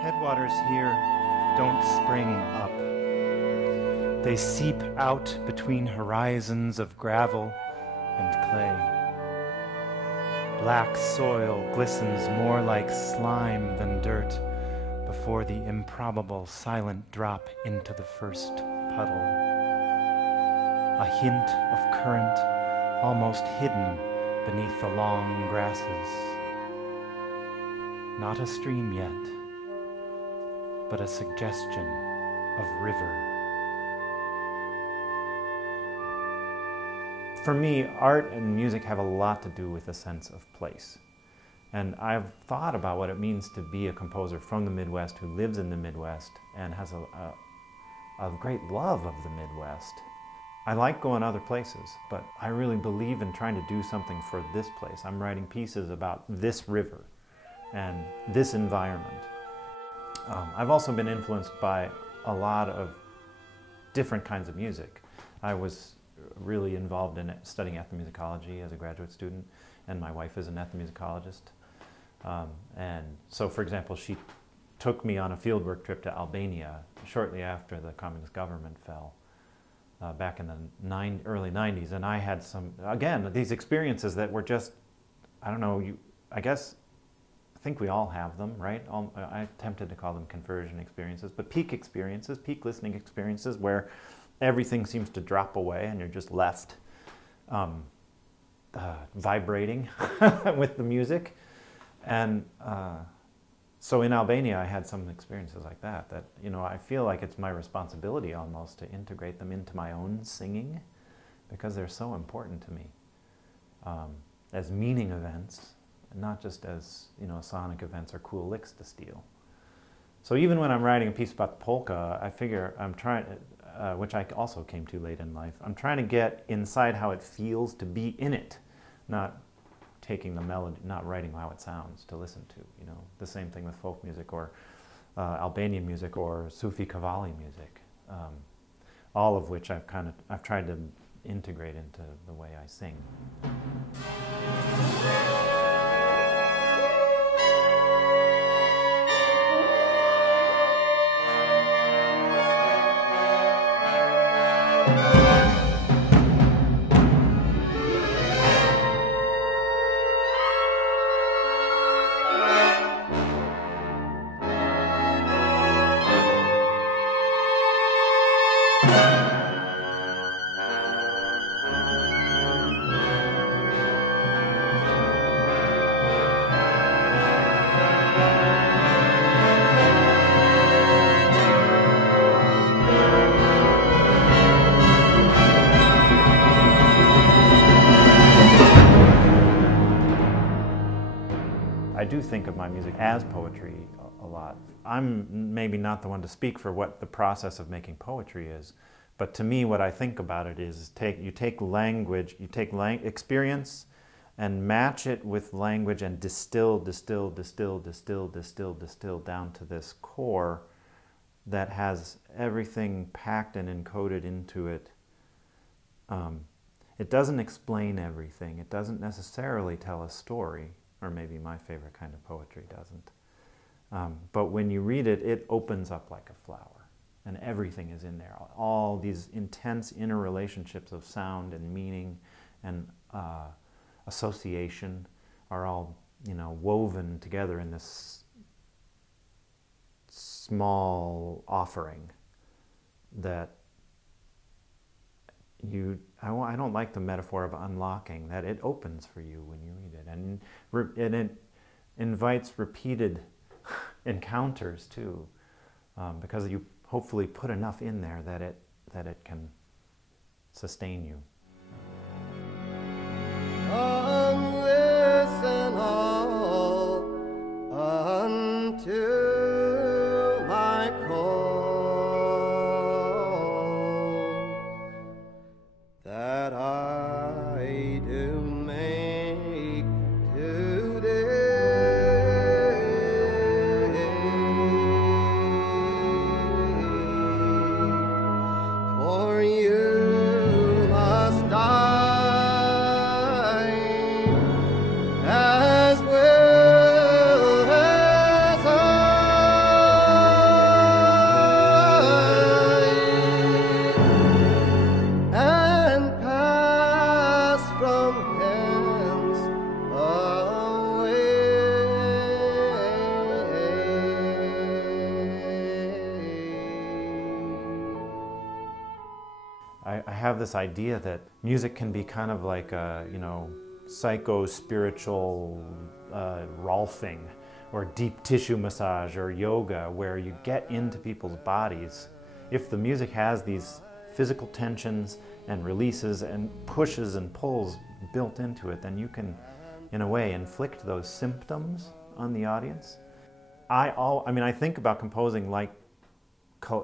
Headwaters here don't spring up. They seep out between horizons of gravel and clay. Black soil glistens more like slime than dirt before the improbable silent drop into the first puddle. A hint of current almost hidden beneath the long grasses. Not a stream yet, but a suggestion of river. For me, art and music have a lot to do with a sense of place. And I've thought about what it means to be a composer from the Midwest who lives in the Midwest and has a great love of the Midwest. I like going other places, but I really believe in trying to do something for this place. I'm writing pieces about this river and this environment. I've also been influenced by a lot of different kinds of music. I was really involved in studying ethnomusicology as a graduate student, and my wife is an ethnomusicologist. And so, for example, she took me on a fieldwork trip to Albania shortly after the communist government fell, back in the early 90s. And I had some, again, these experiences that were just, I don't know, I think we all have them, right? I attempted to call them conversion experiences, but peak experiences, peak listening experiences where everything seems to drop away and you're just left vibrating with the music. And so in Albania, I had some experiences like that, you know, I feel like it's my responsibility almost to integrate them into my own singing because they're so important to me as meaning events, and not just as, you know, sonic events or cool licks to steal. So even when I'm writing a piece about the polka, I figure I'm trying, which I also came to late in life, I'm trying to get inside how it feels to be in it, not taking the melody, not writing how it sounds to listen to, you know. The same thing with folk music or Albanian music or Sufi Cavalli music, all of which I've tried to integrate into the way I sing. I do think of my music as poetry a lot. I'm maybe not the one to speak for what the process of making poetry is, but to me what I think about it is you take language, you take experience and match it with language and distill down to this core that has everything packed and encoded into it. It doesn't explain everything. It doesn't necessarily tell a story. Or maybe my favorite kind of poetry doesn't. But when you read it, it opens up like a flower, and everything is in there. All these intense interrelationships of sound and meaning and association are all, you know, woven together in this small offering that I don't like the metaphor of unlocking, that it opens for you when you read it. And it invites repeated encounters too, because you hopefully put enough in there that it can sustain you. Listen all unto my call. That I do make today, for you must die as well as I. have this idea that music can be kind of like a, psycho-spiritual rolfing, or deep tissue massage, or yoga, where you get into people's bodies. If the music has these physical tensions and releases and pushes and pulls built into it, then you can, in a way, inflict those symptoms on the audience. I think about composing like,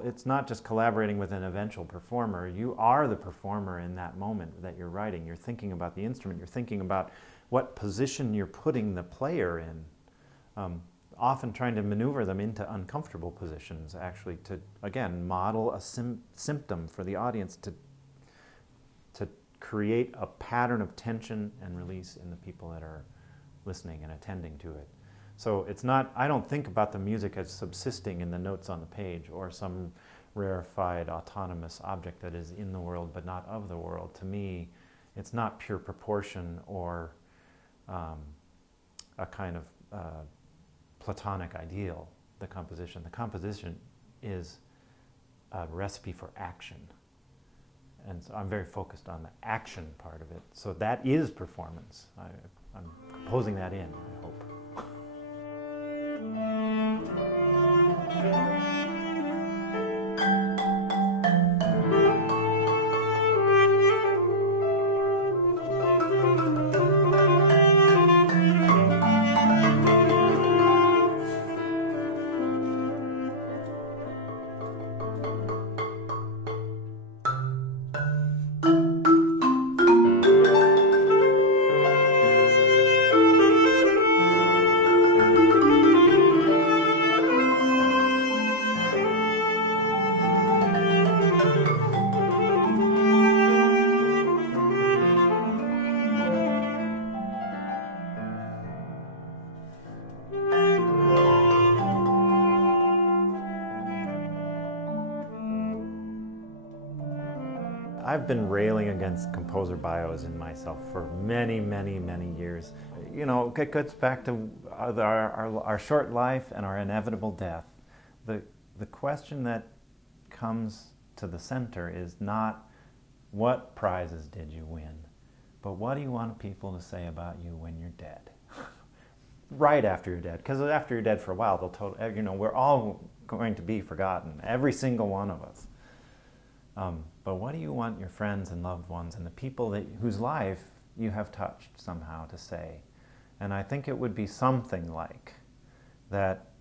it's not just collaborating with an eventual performer. You are the performer in that moment that you're writing. You're thinking about the instrument. You're thinking about what position you're putting the player in. Often trying to maneuver them into uncomfortable positions, actually, to, again, model a symptom for the audience, to create a pattern of tension and release in the people that are listening and attending to it. So it's not, I don't think about the music as subsisting in the notes on the page, or some rarefied autonomous object that is in the world but not of the world. To me, it's not pure proportion or a kind of Platonic ideal, the composition. The composition is a recipe for action. And so I'm very focused on the action part of it. So that is performance. I'm composing that in, I hope. I've been railing against composer bios in myself for many, many, many years. It gets back to our short life and our inevitable death. The question that comes to the center is not what prizes did you win, but what do you want people to say about you when you're dead? Right after you're dead, because after you're dead for a while, we're all going to be forgotten, every single one of us. But what do you want your friends and loved ones and the people whose life you have touched somehow to say? And I think it would be something like that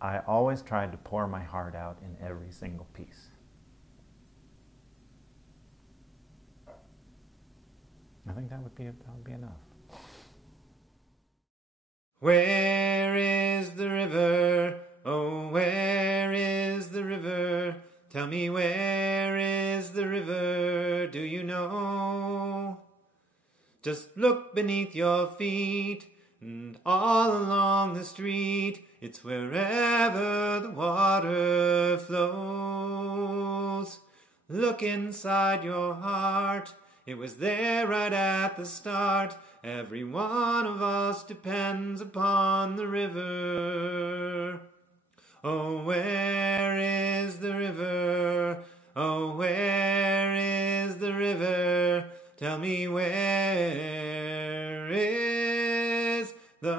I always tried to pour my heart out in every single piece. I think that would be enough. Where is the river? Oh, where is the river? Tell me, where is the river? Do you know? Just look beneath your feet and all along the street. It's wherever the water flows. Look inside your heart. It was there right at the start. Every one of us depends upon the river. Oh, where is the river? Oh, where is the river? Tell me, where is the